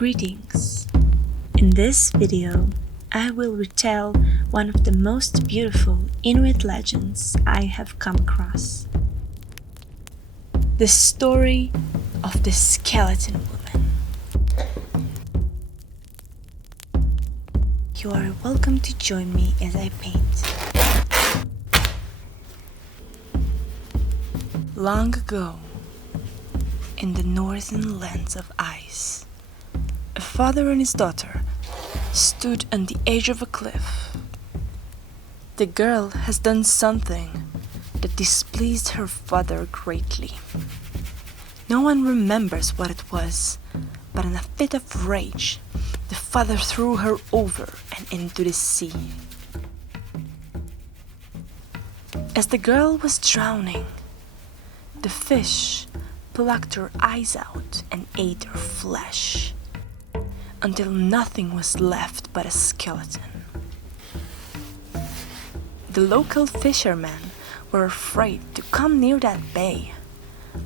Greetings! In this video, I will retell one of the most beautiful Inuit legends I have come across. The story of the skeleton woman. You are welcome to join me as I paint. Long ago, in the northern lands of ice, a father and his daughter stood on the edge of a cliff. The girl has done something that displeased her father greatly. No one remembers what it was, but in a fit of rage, the father threw her over and into the sea. As the girl was drowning, the fish plucked her eyes out and ate her flesh, until nothing was left but a skeleton. The local fishermen were afraid to come near that bay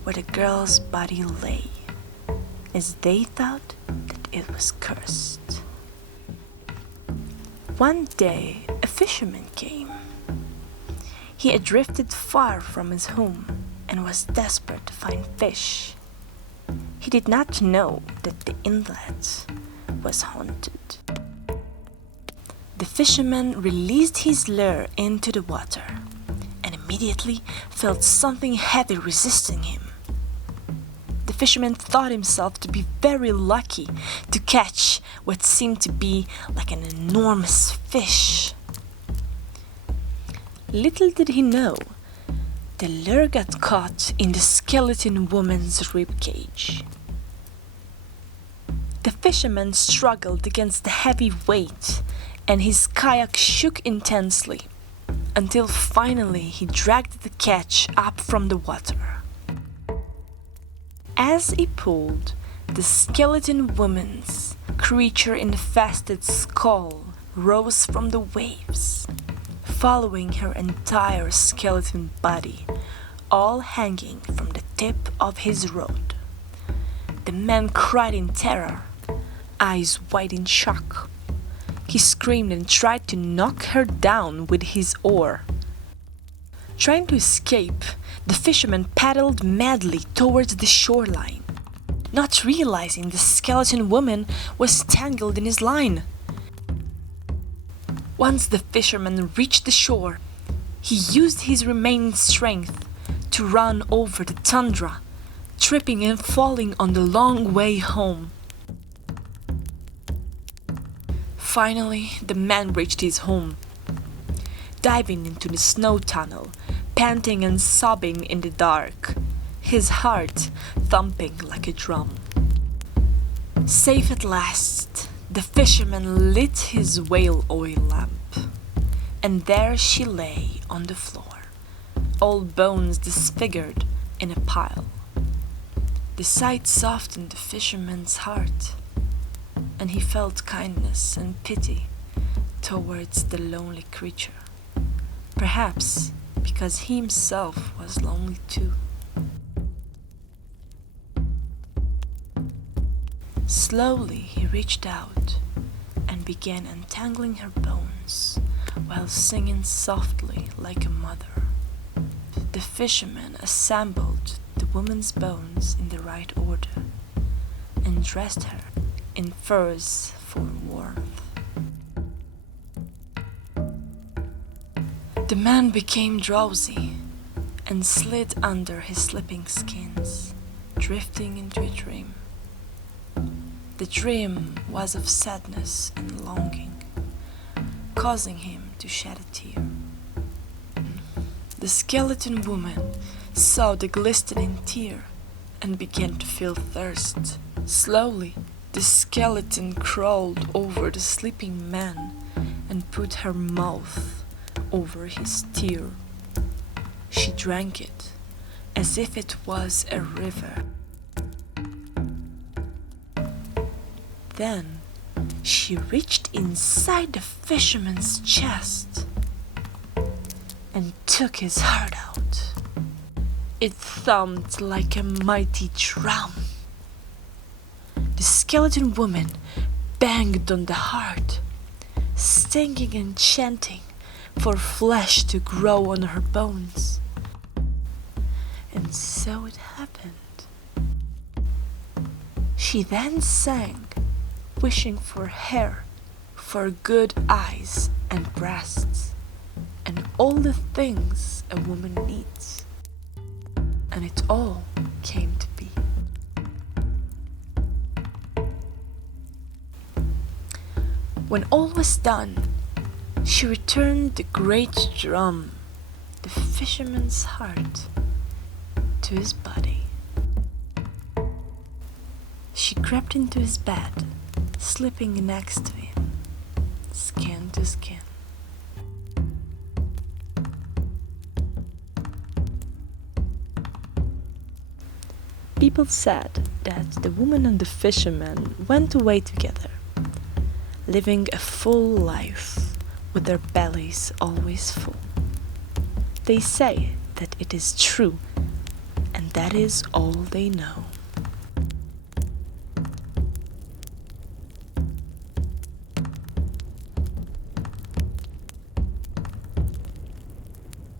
where the girl's body lay, as they thought that it was cursed. One day, a fisherman came. He had drifted far from his home and was desperate to find fish. He did not know that the inlet was haunted. The fisherman released his lure into the water and immediately felt something heavy resisting him. The fisherman thought himself to be very lucky to catch what seemed to be like an enormous fish. Little did he know, the lure got caught in the skeleton woman's ribcage. The fisherman struggled against the heavy weight, and his kayak shook intensely, until finally he dragged the catch up from the water. As he pulled, the skeleton woman's creature-infested skull rose from the waves, following her entire skeleton body, all hanging from the tip of his rod. The man cried in terror, eyes wide in shock. He screamed and tried to knock her down with his oar. Trying to escape, the fisherman paddled madly towards the shoreline, not realizing the skeleton woman was tangled in his line. Once the fisherman reached the shore, he used his remaining strength to run over the tundra, tripping and falling on the long way home. Finally, the man reached his home, diving into the snow tunnel, panting and sobbing in the dark, his heart thumping like a drum. Safe at last, the fisherman lit his whale oil lamp, and there she lay on the floor, all bones disfigured in a pile. The sight softened the fisherman's heart, and he felt kindness and pity towards the lonely creature, perhaps because he himself was lonely too. Slowly he reached out and began untangling her bones while singing softly like a mother. The fisherman assembled the woman's bones in the right order and dressed her in furs for warmth. The man became drowsy and slid under his slipping skins, drifting into a dream. The dream was of sadness and longing, causing him to shed a tear. The skeleton woman saw the glistening tear and began to feel thirst. Slowly, the skeleton crawled over the sleeping man and put her mouth over his tear. She drank it as if it was a river. Then she reached inside the fisherman's chest and took his heart out. It thumped like a mighty drum. The skeleton woman banged on the heart, singing and chanting for flesh to grow on her bones. And so it happened. She then sang, wishing for hair, for good eyes and breasts, and all the things a woman needs. And it all came to be. When all was done, she returned the great drum, the fisherman's heart, to his body. She crept into his bed, slipping next to him, skin to skin. People said that the woman and the fisherman went away together, living a full life with their bellies always full. They say that it is true, and that is all they know.